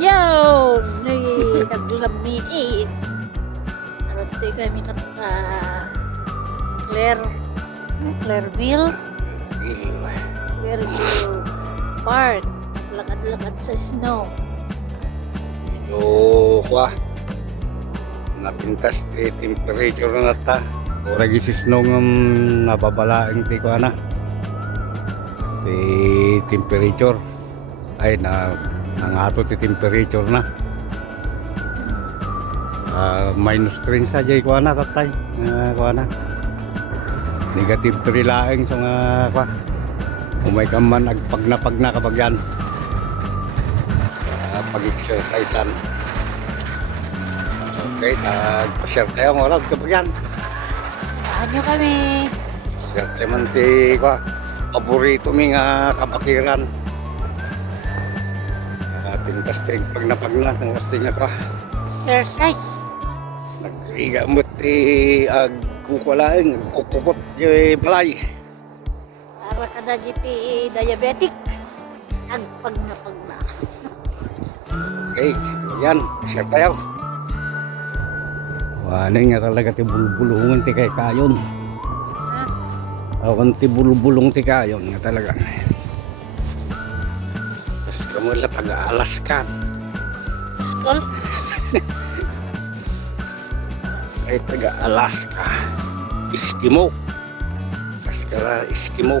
Yun! Naglamiis. Nagatoy kami kata Clairville Park. Lakad-lakad sa snow. So, napintas ti temperature na ta. Ora gisis nung nababalaeng ti kuha na. Ti temperature ay nangato ti temperature na. -3 sa jay kuha na tatay. Kuha na. Negative 3 laeng so nga kuha. Umay ka man agpag na kapag yan. Pag-exercisean. Okay, nagpa-share tayo ng oras kapag yan. Saan nyo kami? Share tayo man ti paborito mi nga kabakiran. Pintas tayo pag ng rasting nga Exercise. nagriga mo ti agkukulaing, kukukot yung balay. Para kada giti diabetic. Agpag na. Okay, yan, share tayo. Waning nga talaga ti bulbulungan ti kay kayon. Ha? Awan ti bulbulong ti kayon nga talaga. Tapos kamula taga-Alaska. School? Ay taga-Alaska. Eskimo. Kaskala Eskimo.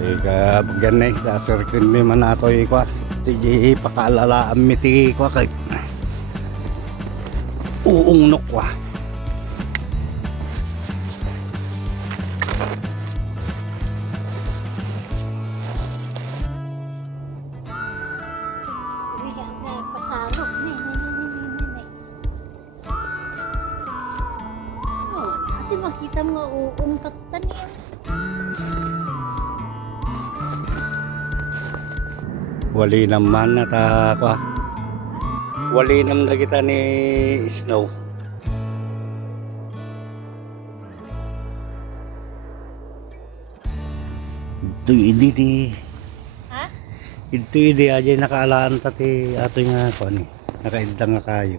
Teka, ganay, dasarkin mi man ato ikwa. Tigi pakalalaan mi ti ikwa kay uong nokwa. Pasalo. Oh, ate makita mo uong katan yan. Wali naman na ta kwa. Wali naman na kita ni Snow. Ito hindi Ha? ito hindi aja nakaalaan ta ti ato nga kwa ni. Nakaindang nga kayo.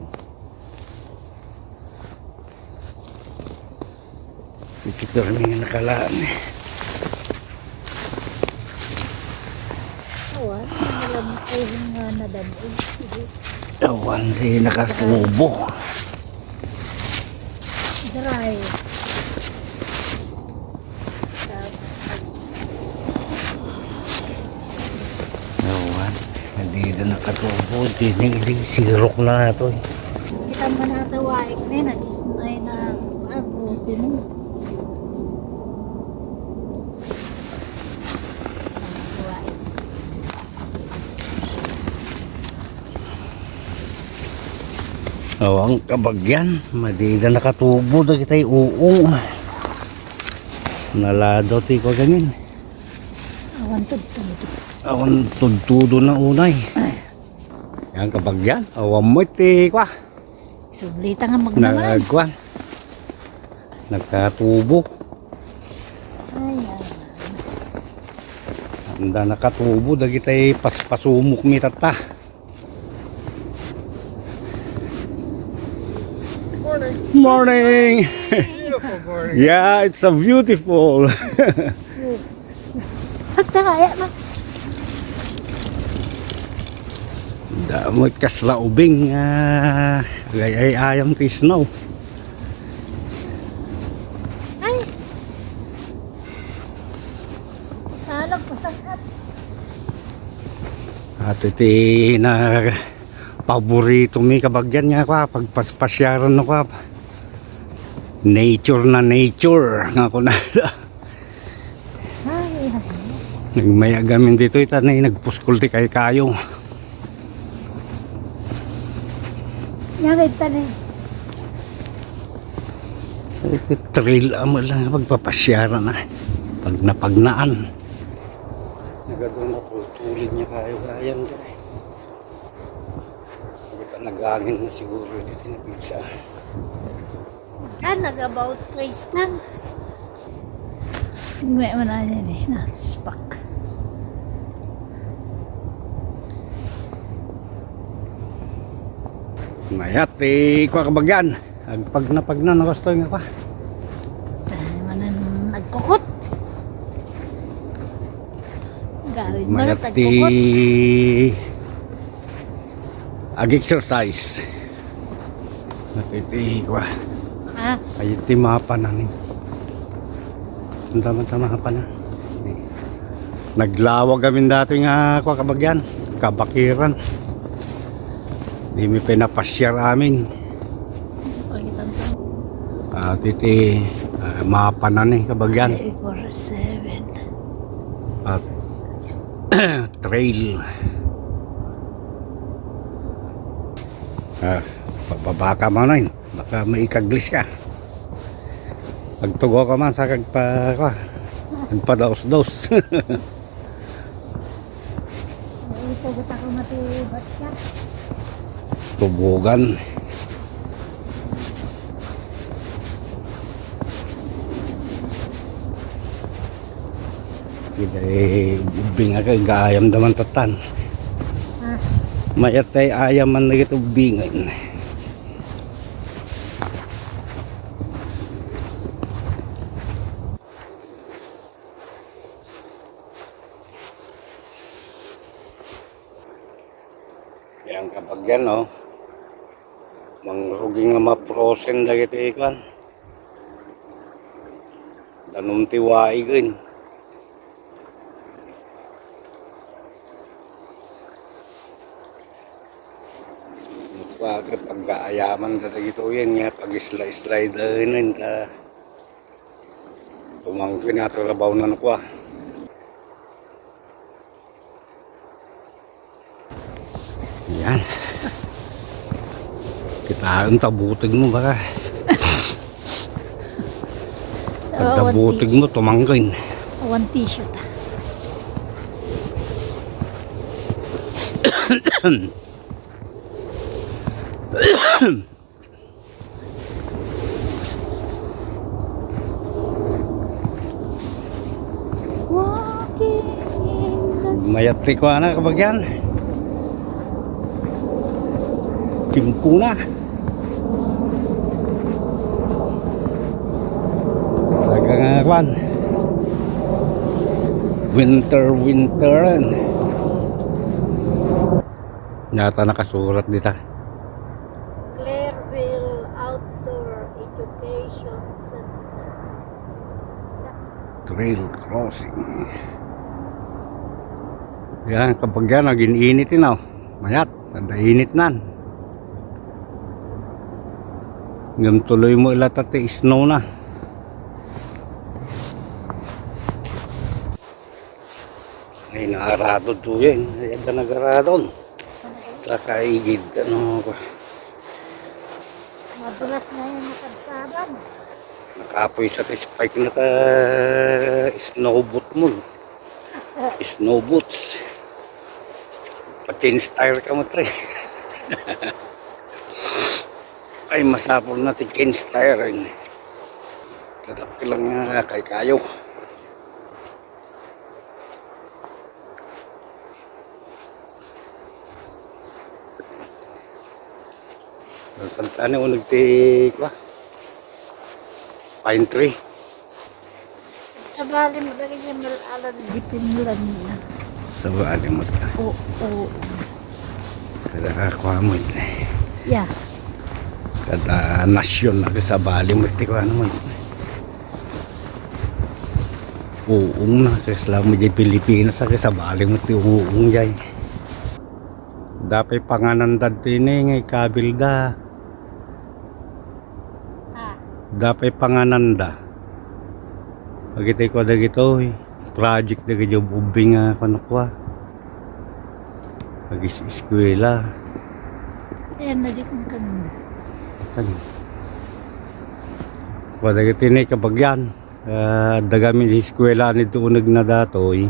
Ito kami nga nakalaan eh. Awan, alam ko nga nadamoy. Awan si nakasubo. Dry. Awan. Hindi na nakatubo. Hindi sirok na ito eh. Kita man natawaik na yun, nag-isnay na ako, sino? Natawaik. Ang kabagyan, madida nakatubo da kita'y uong. Nalado ti ko ganin. Awan to. Awan tudtudo na unay. Yan kabagyan, awan mo ti kwa. Sublita nga magnaman. Nagkwan. Nagkatubo. Ay, Anda nakatubo da kita'y paspasumok mi tata. Morning. Beautiful morning. Yeah, it's a beautiful. Pagtakaya na. Damot kasla ubing ay ayam ti Snow. Ay! Salag ko sakat. At iti na paborito mi kabagyan nga kwa pagpaspasyaran no kwa. Nature na nature nga ko na. Ay, Nagmayagamin dito itanay nagpuskol ti kay kayo. Nyakit tanay. Trail amo lang pagpapasyaran na. Pag napagnaan. Nagagawin na tulid niya kayo kayang dyan. Nag-angin na siguro dito na pigsa. Ka, nag-about face lang. 2 Tingnan mo na yan eh. Spak. Mayat, kuha kabagyan. Pag na nakastoy nga pa. Dahil manan nagkukot. Galing mo na Mayat nagkukot. ag-exercise. Natiti kuha. Ah, Ay ti mapa na ni. Tama pa na. Naglawag kami dati nga kuha kabagyan. Kabakiran. Di mi pinapasyar amin. pakita mo. Titi mapa na ni kabagyan. 847. At trail. Bababa ka man yun. Baka maikaglis ka. Pagtugo ka man sa nagpadaos-daos. Ito buta ko matibat ka. Tubugan. Ubing ka, gayam daman tatan. Ah, Mayat ay ayam man na ito ubingan. Yang kapag yan, no, mangrugi nga maprosen na ito ikan. Danum tiwai gan. Pag pag-aayaman na ito yan nga, pag-slide na ta tumangkin na ito labaw na nakwa. Yan. Kita ang tabutig mo baka. Pag tabutig mo, tumangkin. one tissue ta. Walking in the Mayati ko na kabagyan. Timpo na. Talaga nga kwan. Winter. Yata nakasurat dito. Clareville Outdoor Education Center. Trail crossing. Yan, kapag yan, naging init yun, mayat, nanda init nan. Ngam tuloy mo ilat at snow na. Ay, naarado to yan. Ayan ka nag-aradon. Kakaigid, ano ko. Madulas na yung nakagsaban. Nakapoy sa spike na ta snow boot mo. Snow boots. Pa-change tire ka mo tayo. Ay, masapol na ti-change tire. Tadapki lang nga kay kayo. Santana ko nagtik ba? Pine tree. Sa bali mo dali niya malalan dipin lang niya. Sa bali mo ta. Oo. Kada mo ito. Yeah. Kada nasyon na sa bali mo ito ano mo. Uong na kasi mo di Pilipinas sa bali mo ito uong jay. Dapat panganan dati ni ngay kabilda. Dapat pangananda. Pagkita ko dagito project na job ubing kono ko. Pagis eskwela. Ayan na di kong kanina. Kani. Dagito ni kabagyan. Dagami di eskwela ni tuunag na datoy.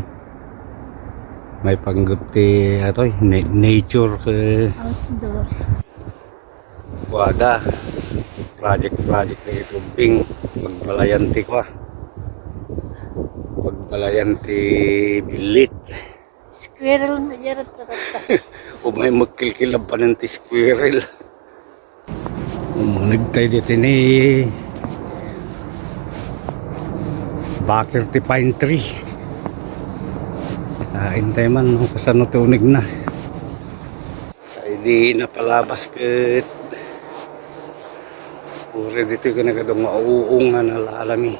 May panggapti atoy nature Outdoor. wada. Project na ito ubing magbalayan ti ko. Balayan ti Bilit. Squirrel na jarat tarata. O may magkilkilaban ng ti squirrel. Nagtay dito ni bakir ti pine tree. Hintay man kasano ti unig na. Ay di napalabas ket. Pure dito ka na kadong mauungan na lalami.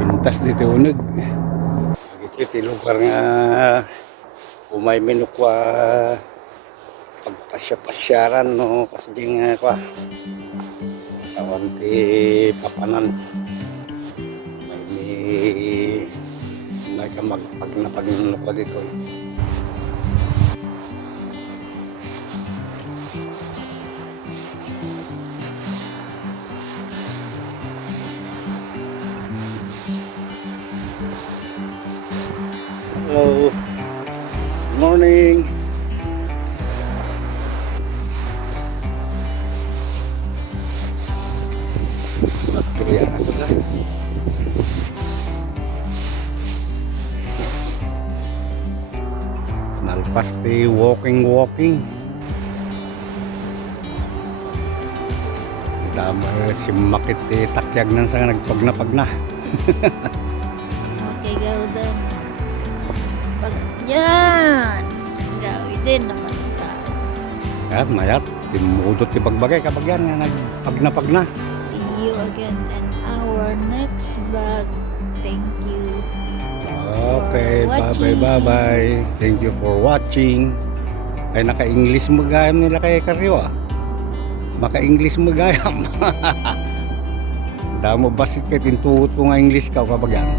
Pintas dito unig. Iti lugar nga umay minukwa pagpasya-pasyaran no kasi di nga kwa tawag ti papanan may kamagpag na pagnunok dito. Hello. Good morning. Kaya sudah. Nalpas ti walking. Dama si makit ti takyag nang sa nagpagna. Okay, garudan. Pag yan. Grabe din naman ka. At mayat timudot ti bagbagay kapag yan nga nagpagna. See you again in our next vlog. Thank you. Okay, watching. bye. Thank you for watching. Ay naka-English magayam nila kay Karyo ah. Maka-English magayam. Damo basit kay tintuot ko nga English ka kapag yan.